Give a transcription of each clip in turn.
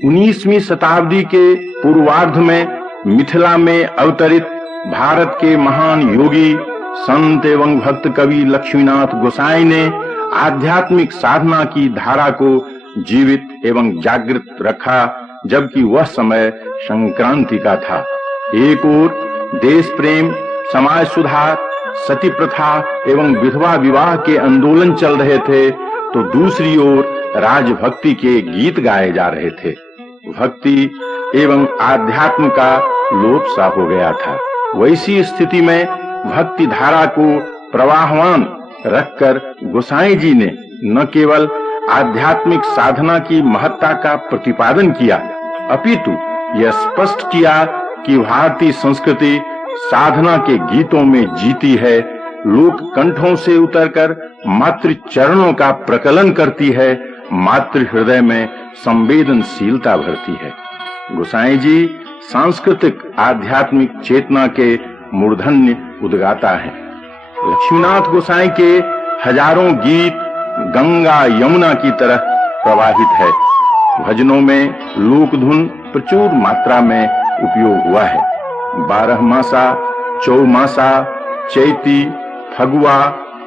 19वीं शताब्दी के पूर्वार्ध में मिथिला में अवतरित भारत के महान योगी संत एवं भक्त कवि लक्ष्मीनाथ गोसाई ने आध्यात्मिक साधना की धारा को जीवित एवं जागृत रखा, जबकि वह समय संक्रांति का था। एक ओर देश प्रेम, समाज सुधार, सती प्रथा एवं विधवा विवाह के आंदोलन चल रहे थे, तो दूसरी ओर राजभक्ति के गीत गाए जा रहे थे। भक्ति एवं आध्यात्म का लोप सा हो गया था। वैसी स्थिति में भक्ति धारा को प्रवाहमान रखकर गोसाई जी ने न केवल आध्यात्मिक साधना की महत्ता का प्रतिपादन किया, अपितु यह स्पष्ट किया कि भारतीय संस्कृति साधना के गीतों में जीती है, लोक कंठों से उतरकर मातृ चरणों का प्रकलन करती है, मातृ हृदय में संवेदनशीलता भरती है। गोसाई जी सांस्कृतिक आध्यात्मिक चेतना के मूर्धन्य उद्गाता है। लक्ष्मीनाथ गोसाई के हजारों गीत गंगा यमुना की तरह प्रवाहित है। भजनों में लोकधुन प्रचुर मात्रा में उपयोग हुआ है। 12 मासा, चौमासा, चैती, फगुआ,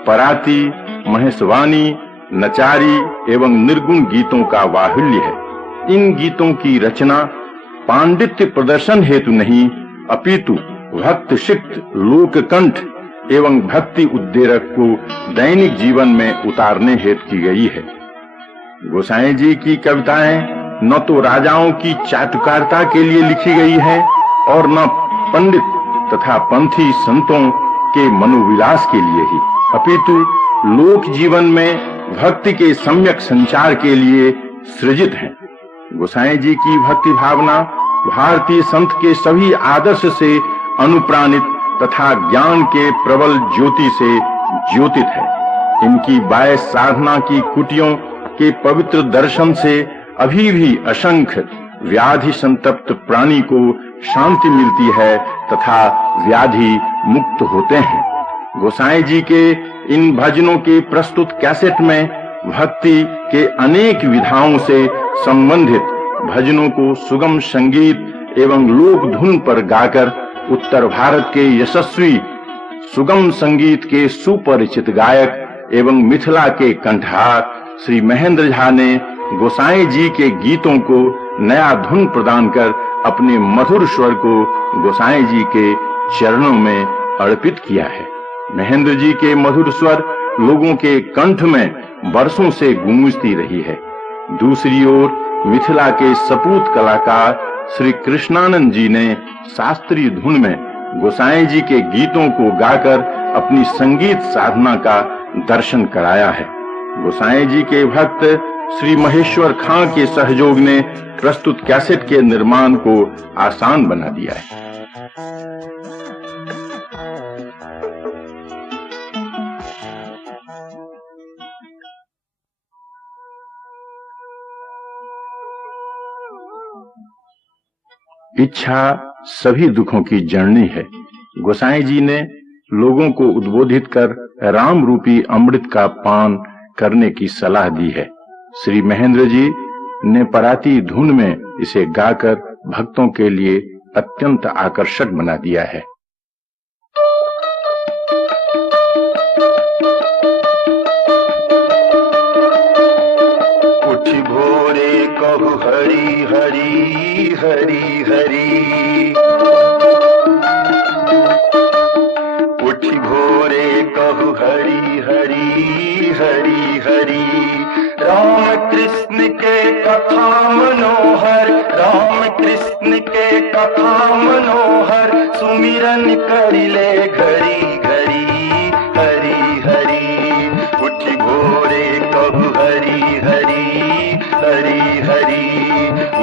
पराती, महेशवाणी, नचारी एवं निर्गुण गीतों का बाहुल्य है। इन गीतों की रचना पांडित्य प्रदर्शन हेतु नहीं, अपितु भक्त सिक्त लोककंठ एवं भक्ति उद्देरक को दैनिक जीवन में उतारने हेतु की गई है। गोसाई जी की कविताएं न तो राजाओं की चाटुकारिता के लिए लिखी गई है और न पंडित तथा पंथी संतों के मनोविलास के लिए ही, अपितु लोक जीवन में भक्ति के सम्यक संचार के लिए सृजित हैं। गोसाई जी की भक्ति भावना भारतीय संत के सभी आदर्श से अनुप्राणित तथा ज्ञान के प्रबल ज्योति से ज्योतित है। इनकी बाह्य साधना की कुटियों के पवित्र दर्शन से अभी भी असंख्य व्याधि संतप्त प्राणी को शांति मिलती है तथा व्याधि मुक्त होते हैं। गोसाई जी के इन भजनों के प्रस्तुत कैसेट में भक्ति के अनेक विधाओं से संबंधित भजनों को सुगम संगीत एवं लोक धुन पर गाकर उत्तर भारत के यशस्वी सुगम संगीत के सुपरिचित गायक एवं मिथिला के कंठहार श्री महेंद्र झा ने गोसाई जी के गीतों को नया धुन प्रदान कर अपने मधुर स्वर को गोसाई जी के चरणों में अर्पित किया है। महेंद्र जी के मधुर स्वर लोगों के कंठ में बरसों से गूंजती रही है। दूसरी ओर मिथिला के सपूत कलाकार श्री कृष्णानंद जी ने शास्त्रीय धुन में गोसाई जी के गीतों को गाकर अपनी संगीत साधना का दर्शन कराया है। गोसाई जी के भक्त श्री महेश्वर खां के सहयोग ने प्रस्तुत कैसेट के निर्माण को आसान बना दिया है। इच्छा सभी दुखों की जननी है। गोसाई जी ने लोगों को उद्बोधित कर राम रूपी अमृत का पान करने की सलाह दी है। श्री महेंद्र जी ने पराती धुन में इसे गाकर भक्तों के लिए अत्यंत आकर्षक बना दिया है। उठी भोरे कहु हरि हरि हरि हरि, उठी भोरे कहु हरि हरि हरि हरि। राम कृष्ण के कथा मनोहर, राम कृष्ण के कथा मनोहर, सुमिरन करिले घड़ी घड़ी हरि हरि। उठी भोरे कहु हरि हरि हरि हरि,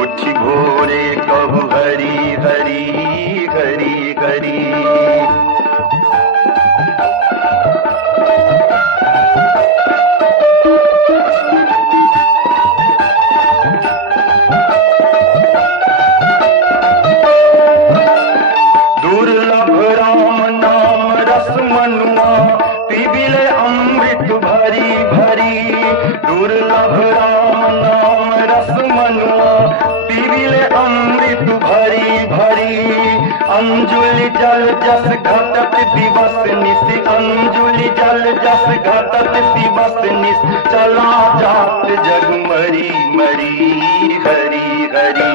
उठी भोरे कहु हरि हरि हरि हरि। दुर्लभ राम नाम रस मनुआ, पीबिले अमृत भरी भरी। दुर्लभ राम नाम रस मनुआ, पीबिले अमृत भरी भरी। अंजुलि जल जस घटत दिवस निश, अंजुलि जल जस घटत दिवस निश। चला जात जग मरी मरी, हरि हरि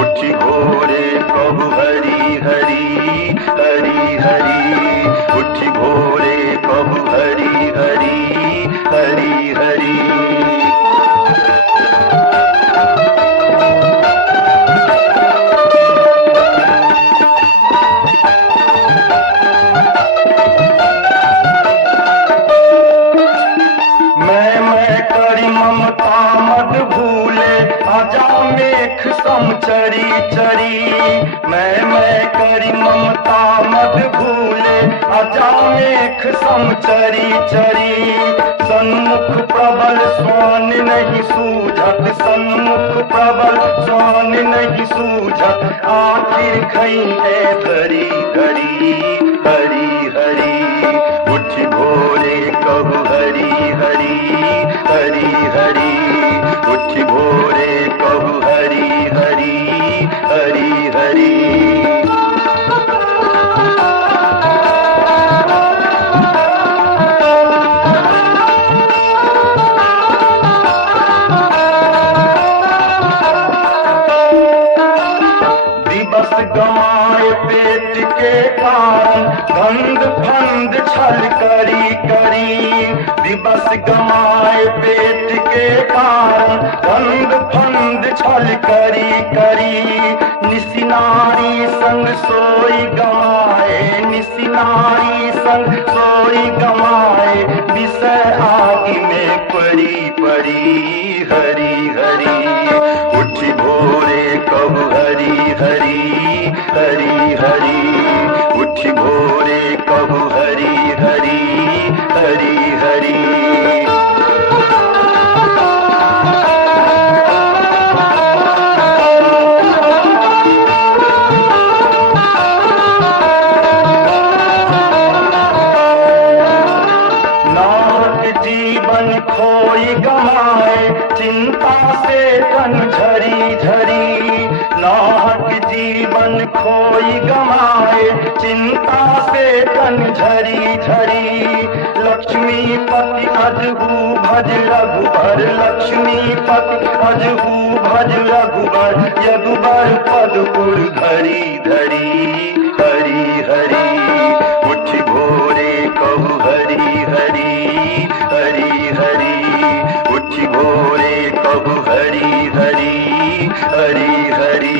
उठी भोरे कहु हरि हरि, हरि हरि उठी भोरे कहु हरि हरि, हरि हरि। मेघ सम चरी चरी, मैं करी ममता मत भूले। आजा मेघ सम चरी चरी। सन्मुख प्रबल स्वान नहीं सूझत, सन्मुख प्रबल स्वान नहीं सूझत। आखिर खई है धरी धरी, हरि हरि उठ भोरे कहु हरि हरि, हरि हरि उठ भोरे कहु हरि हरि, हरि हरि। दिवस गमाए पेट के कारण, गंध फंद छल करी करी। दिवस गमाए पेट के कारण, गंध फंद छल करी करी। निसिनारी संग सोई गमाए, निसिनारी संग सोई गमाए। विषय आदि में पड़ी पड़ी, हरि हरि उठी भोरे कहु हरि हरि, हरि हरि उठी भोरे कहु हरि हरि, हरि हरि। जीवन खोई गमाए, चिंता से तन झरी झरी। नाहक जीवन खोई गमाए, चिंता से तन झरी झरी। लक्ष्मीपति अजहू भज रघुबर, लक्ष्मीपति अजहू भज रघुबर। यदुबर पद उर धरी धरी, हरि हरि उठ भोरे कहु हरि हरि, हरि हरि उठी भोरे कहु हरि हरि, हरि हरि।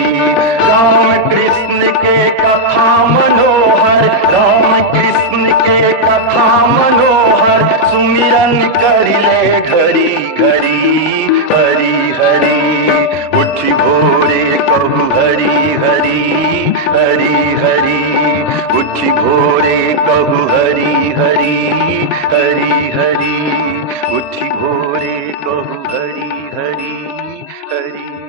राम कृष्ण के कथा मनोहर, राम कृष्ण के कथा मनोहर। सुमिरन कर ले घरी घरी, हरि हरि उठी भोरे कहु हरि हरि, हरि हरि उठी भोरे कहु हरि हरि, हरि हरि उठी भोरे कहु हरि हरि, हरि